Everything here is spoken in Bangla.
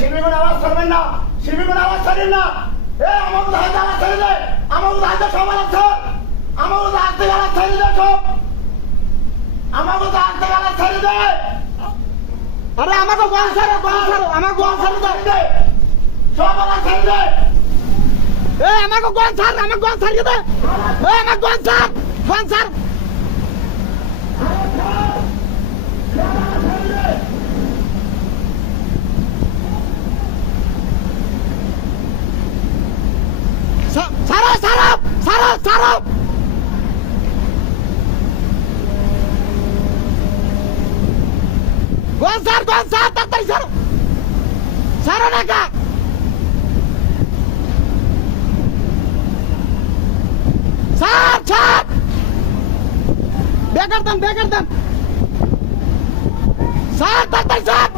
শিল্পীগুলো আওয়াজ করবেন না, শিল্পীগুলো আওয়াজ করেন না। আমাকে হাতে আওয়াজ ছেড়ে দেয়, আমাকে হাতে সব আওয়াজ ছাড়, আমাকে হাতে আওয়াজ ছেড়ে দেয় সব, আমাকে হাতে আওয়াজ ছেড়ে দেয়। আরে আমাকে গোল ছাড়ো, আমাকে গোল ছেড়ে দেয়, সব আওয়াজ ছেড়ে দেয়। আমাকে গোল ছাড়, আমাকে গোল ছাড়িয়ে দে, আমাকে গোল ছাড়, গোল ছাড়। ছাড়ো ছাড়ো ছাড়ো ছাড়ো। গোল ছাড়, গোল ছাড়, তাড়াতাড়ি ছাড়ো, ছাড়ো না কা। ছাড় ছাড়, বেকার দেন, বেকার দেন, ছাড় তাড়াতাড়ি ছাড়।